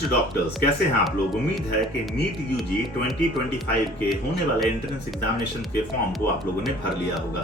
Future doctors, कैसे हैं आप लोग। उम्मीद है कि नीट यूजी 2025 के होने वाले एंट्रेंस एग्जामिनेशन के फॉर्म को आप लोगों ने भर लिया होगा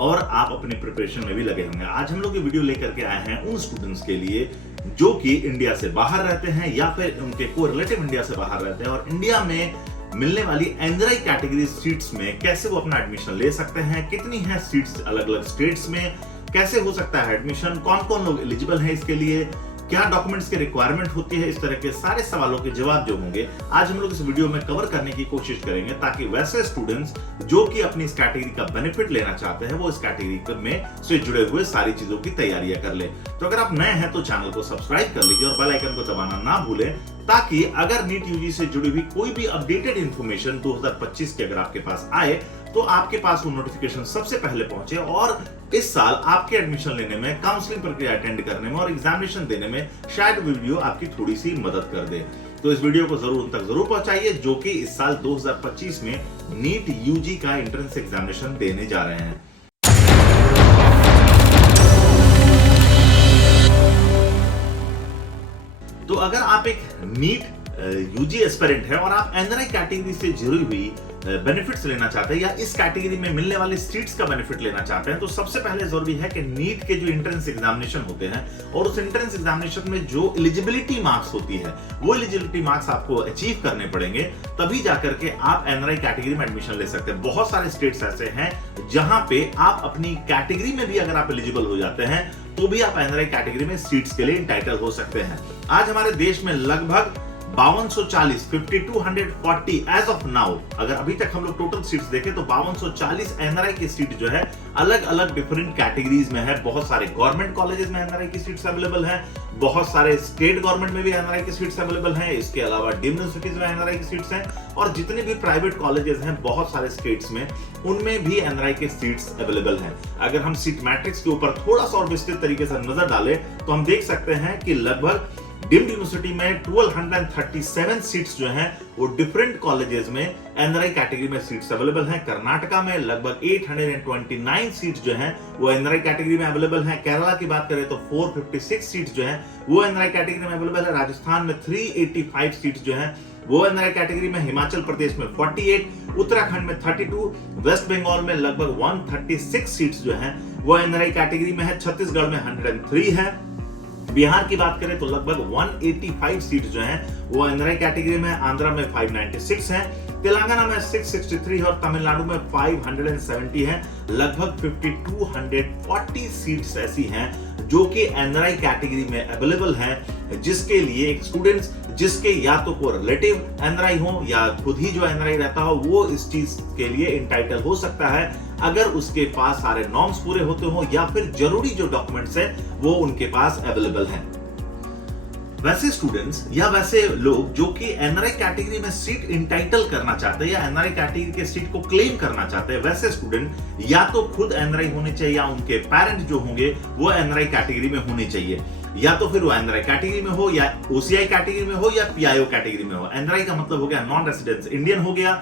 और आप अपनी प्रिपरेशन में भी लगे होंगे। आज हम लोग ये वीडियो लेकर के आए हैं उन स्टूडेंट्स के लिए जो कि इंडिया से बाहर रहते हैं या फिर उनके को रिलेटिव इंडिया से बाहर रहते हैं और इंडिया में मिलने वाली एनआरआई कैटेगरी सीट्स में कैसे वो अपना एडमिशन ले सकते हैं, कितनी है सीट्स अलग अलग स्टेट्स में, कैसे हो सकता है एडमिशन, कौन कौन लोग एलिजिबल हैं इसके लिए, क्या डॉक्यूमेंट्स की रिक्वायरमेंट होती है, इस तरह के सारे सवालों के जवाब जो होंगे आज हम लोग इस वीडियो में कवर करने की कोशिश करेंगे, ताकि वैसे स्टूडेंट्स जो कि अपनी इस कैटेगरी का बेनिफिट लेना चाहते हैं वो इस कैटेगरी में से जुड़े हुए सारी चीजों की तैयारियां कर ले। तो अगर आप नए हैं तो चैनल को सब्सक्राइब कर लीजिए और बेल आइकन को दबाना ना भूलें, ताकि अगर नीट यूजी से जुड़ी हुई कोई भी अपडेटेड इंफॉर्मेशन 2025 की अगर आपके पास आए तो आपके पास वो नोटिफिकेशन सबसे पहले पहुंचे और इस साल आपके एडमिशन लेने में, काउंसलिंग प्रक्रिया अटेंड करने में और एग्जामिनेशन देने में शायद वीडियो आपकी थोड़ी सी मदद कर दे। तो इस वीडियो को जरूर उन तक जरूर पहुंचाइए जो कि इस साल 2025 में नीट यूजी का एंट्रेंस एग्जामिनेशन देने जा रहे हैं। तो अगर आप एक नीट यूजी एस्पिरेंट है और आप एनआरआई कैटेगरी से जुड़ी हुई बेनिफिट्स लेना चाहते हैं या इस कैटेगरी में मिलने वाले सीट्स का बेनिफिट लेना चाहते हैं, तो सबसे पहले जरूरी है कि नीट के जो एंट्रेंस एग्जामिनेशन होते हैं और उस एंट्रेंस एग्जामिनेशन में जो एलिजिबिलिटी मार्क्स होती है वो एलिजिबिलिटी मार्क्स आपको अचीव करने पड़ेंगे, तभी जाकर के आप एनआरआई कैटेगरी में एडमिशन ले सकते हैं। बहुत सारे स्टेट्स ऐसे हैं जहां पे आप अपनी कैटेगरी में भी अगर आप एलिजिबल हो जाते हैं तो भी आप एनआरआई कैटेगरी में सीट्स के लिए इंटाइटल हो सकते हैं। आज हमारे देश में लगभग 5240 एज ऑफ नाउ, अगर अभी तक हम लोग टोटल सीट्स देखें तो 5240 एनआरआई की सीट जो है अलग अलग डिफरेंट कैटेगरीज में है। बहुत सारे गवर्नमेंट कॉलेजेस में एनआरआई की सीट्स अवेलेबल हैं, बहुत सारे स्टेट गवर्नमेंट में भी एनआरआई की सीट्स अवेलेबल हैं, इसके अलावा डीम्ड यूनिवर्सिटीज में एनआरआई की सीट्स हैं और जितने भी प्राइवेट कॉलेजेस हैं बहुत सारे स्टेट्स में उनमें भी एनआरआई की सीट्स अवेलेबल हैं। अगर हम सीट मैट्रिक्स के ऊपर थोड़ा सा और विस्तृत तरीके से नजर डालें तो हम देख सकते हैं कि लगभग डीम्ड यूनिवर्सिटी में 1237 सीट्स जो हैं वो डिफरेंट कॉलेजेस में एनआरआई कैटेगरी में सीट्स अवेलेबल हैं। कर्नाटका में लगभग 829 सीट्स जो हैं वो एनआरआई कैटेगरी में अवेलेबल हैं। केरला की बात करें तो 456 सीट्स जो हैं वो एनआरआई कैटेगरी में अवेलेबल है। राजस्थान में 385 सीट्स जो हैं वो एनआरआई कैटेगरी में, हिमाचल प्रदेश में 48, उत्तराखंड में 32, वेस्ट बंगाल में लगभग 136 सीट्स जो हैं वो एनआरआई कैटेगरी में है। छत्तीसगढ़ में 103 है। बिहार की बात करें तो लगभग 185 सीट जो हैं वो एनआरआई कैटेगरी में, आंध्रा में 596 हैं, तेलंगाना में 663 और तमिलनाडु में 570 हैं। लगभग 5240 सीट्स ऐसी हैं जो कि एनआरआई कैटेगरी में अवेलेबल हैं, जिसके लिए एक स्टूडेंट्स जिसके या तो को रिलेटिव एनआरआई हो या खुद ही जो एनआरआई रहता हो वो इस चीज के लिए इंटाइटल हो सकता है अगर उसके पास सारे नॉर्म्स पूरे होते हो या फिर जरूरी जो डॉक्यूमेंट्स है वो उनके पास अवेलेबल हैं। वैसे स्टूडेंट्स या वैसे लोग जो कि एनआरआई कैटेगरी में सीट इंटाइटल करना चाहते हैं या एनआरआई कैटेगरी के सीट को क्लेम करना चाहते हैं, वैसे स्टूडेंट या तो खुद एनआरआई होने चाहिए या उनके पेरेंट जो होंगे वो एनआरआई कैटेगरी में होने चाहिए, या तो फिर वो एनआरआई कैटेगरी में हो या ओसीआई कैटेगरी में हो या पीआईओ कैटेगरी में हो। एनआरआई का मतलब हो गया नॉन रेसिडेंस इंडियन हो गया,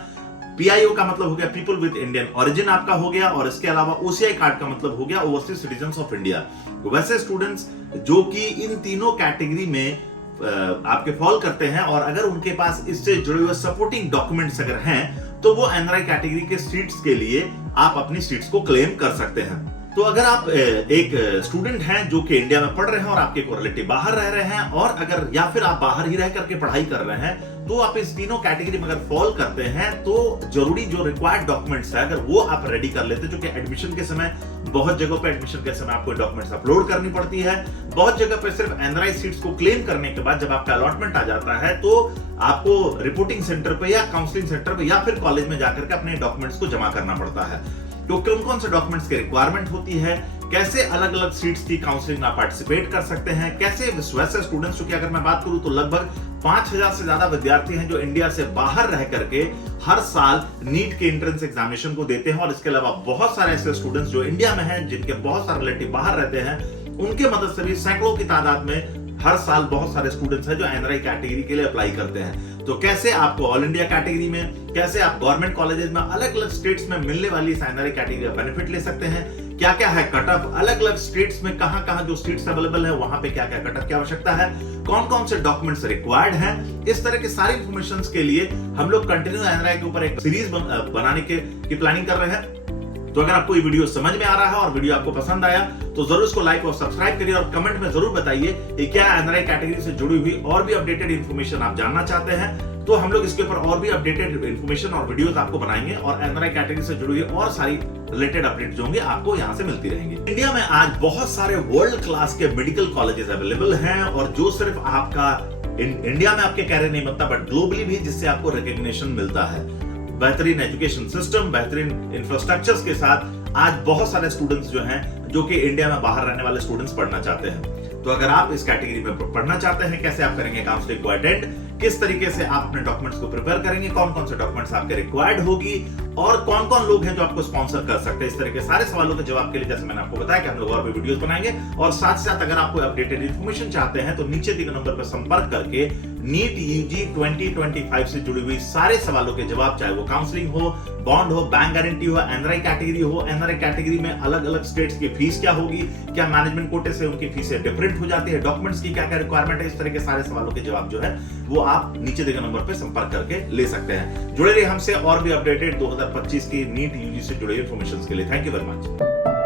पीआईओ का मतलब हो गया पीपल विद इंडियन ओरिजिन आपका हो गया और इसके अलावा ओसीआई कार्ड का मतलब हो गया ओवरसीज सिटीजंस ऑफ इंडिया। तो वैसे स्टूडेंट्स जो कि इन तीनों कैटेगरी में आपके फॉल करते हैं और अगर उनके पास इससे जुड़े हुए सपोर्टिंग डॉक्यूमेंट्स अगर हैं तो वो एनआरआई कैटेगरी के सीट्स के लिए आप अपनी सीट्स को क्लेम कर सकते हैं। तो अगर आप एक स्टूडेंट हैं जो कि इंडिया में पढ़ रहे हैं और आपके को रिलेटिव बाहर रह रहे हैं और अगर या फिर आप बाहर ही रह करके पढ़ाई कर रहे हैं तो आप इस तीनों कैटेगरी में अगर फॉल करते हैं तो जरूरी जो रिक्वायर्ड डॉक्यूमेंट्स है अगर वो आप रेडी कर लेते हैं, जो कि एडमिशन के समय बहुत जगहों पे एडमिशन के समय आपको डॉक्यूमेंट्स अपलोड करनी पड़ती है, बहुत जगह पे सिर्फ एनआरआई सीट्स को क्लेम करने के बाद जब आपका अलॉटमेंट आ जाता है तो आपको रिपोर्टिंग सेंटर पे या काउंसलिंग सेंटर पे या फिर कॉलेज में जाकर के अपने डॉक्यूमेंट्स को जमा करना पड़ता है। तो कौन कौन से डॉक्यूमेंट्स की रिक्वायरमेंट होती है, कैसे अलग अलग सीट्स की काउंसलिंग में आप पार्टिसिपेट कर सकते हैं, कैसे वैसे स्टूडेंट्स की अगर मैं बात करूं तो लगभग 5000 से ज्यादा विद्यार्थी हैं जो इंडिया से बाहर रह करके हर साल नीट के एंट्रेंस एग्जामिनेशन को देते हैं और इसके अलावा बहुत सारे ऐसे स्टूडेंट्स जो इंडिया में हैं जिनके बहुत सारे रिलेटिव बाहर रहते हैं, उनके मदद से भी सैकड़ों की तादाद में हर साल बहुत सारे स्टूडेंट्स हैं जो एनआरआई कैटेगरी के लिए अप्लाई करते हैं। तो कैसे आपको ऑल इंडिया कैटेगरी में, कैसे आप गवर्नमेंट कॉलेजेस में अलग अलग स्टेट्स में मिलने वाली इस एनआरआई कैटेगरी का बेनिफिट ले सकते हैं, क्या क्या है कट ऑफ, अलग अलग स्टेट्स में कहां कहां जो सीट्स अवेलेबल है वहां पे क्या क्या कट ऑफ की आवश्यकता है, कौन कौन से डॉक्यूमेंट्स रिक्वायर्ड हैं, इस तरह के सारी इंफॉर्मेशन के लिए हम लोग कंटिन्यू एनआरआई के ऊपर एक सीरीज बनाने की प्लानिंग कर रहे हैं। तो अगर आपको ये वीडियो समझ में आ रहा है और वीडियो आपको पसंद आया तो जरूर इसको लाइक और सब्सक्राइब करिए और कमेंट में जरूर बताइए कि क्या एनआरआई कैटेगरी से जुड़ी हुई और भी अपडेटेड इंफॉर्मेशन आप जानना चाहते हैं, तो हम लोग इसके ऊपर और भी अपडेटेड इंफॉर्मेशन और वीडियोस आपको बनाएंगे और एनआरआई कैटेगरी से जुड़ी हुई और सारी रिलेटेड अपडेट जो होंगे आपको यहां से मिलती रहेंगी। इंडिया में आज बहुत सारे वर्ल्ड क्लास के मेडिकल कॉलेजेस अवेलेबल हैं और जो सिर्फ आपका इंडिया में आपके कैरियर नहीं बनता बट ग्लोबली भी जिससे आपको रिकॉग्निशन मिलता है। बेहतरीन एजुकेशन सिस्टम, बेहतरीन इंफ्रास्ट्रक्चर्स के साथ आज बहुत सारे स्टूडेंट्स जो हैं जो कि इंडिया में बाहर रहने वाले स्टूडेंट्स पढ़ना चाहते हैं। तो अगर आप इस कैटेगरी में पढ़ना चाहते हैं, कैसे आप करेंगे काउंसलिंग को अटेंड, किस तरीके से आप अपने डॉक्यूमेंट्स को प्रिपेयर करेंगे, कौन कौन से डॉक्यूमेंट्स आपके रिक्वायर्ड होगी और कौन कौन लोग हैं जो आपको स्पॉन्सर कर सकते हैं, इस तरह के सारे सवालों के जवाब के लिए जैसे मैंने आपको बताया कि हम लोग और भी वीडियोस बनाएंगे। और साथ साथ अगर आप कोई अपडेटेड इंफॉर्मेशन चाहते हैं तो नीचे दिए गए नंबर पर संपर्क करके नीट यूजी 2025 से जुड़ी हुई सारे सवालों के जवाब, चाहे वो काउंसलिंग हो, बॉन्ड हो, बैंक गारंटी हो, एनआरआई कैटेगरी हो, एनआरआई कैटेगरी में अलग अलग स्टेट्स की फीस क्या होगी, क्या मैनेजमेंट कोटे से उनकी फीसें डिफरेंट हो जाती है, डॉक्यूमेंट्स की क्या क्या रिक्वायरमेंट है, इस तरह के सारे सवालों के जवाब जो है वो आप नीचे दिए गए नंबर पर संपर्क करके ले सकते हैं। जुड़े रहिए हमसे और भी अपडेटेड 2025 की नीट यूजी से जुड़े इंफॉर्मेशन के लिए। Thank you very much.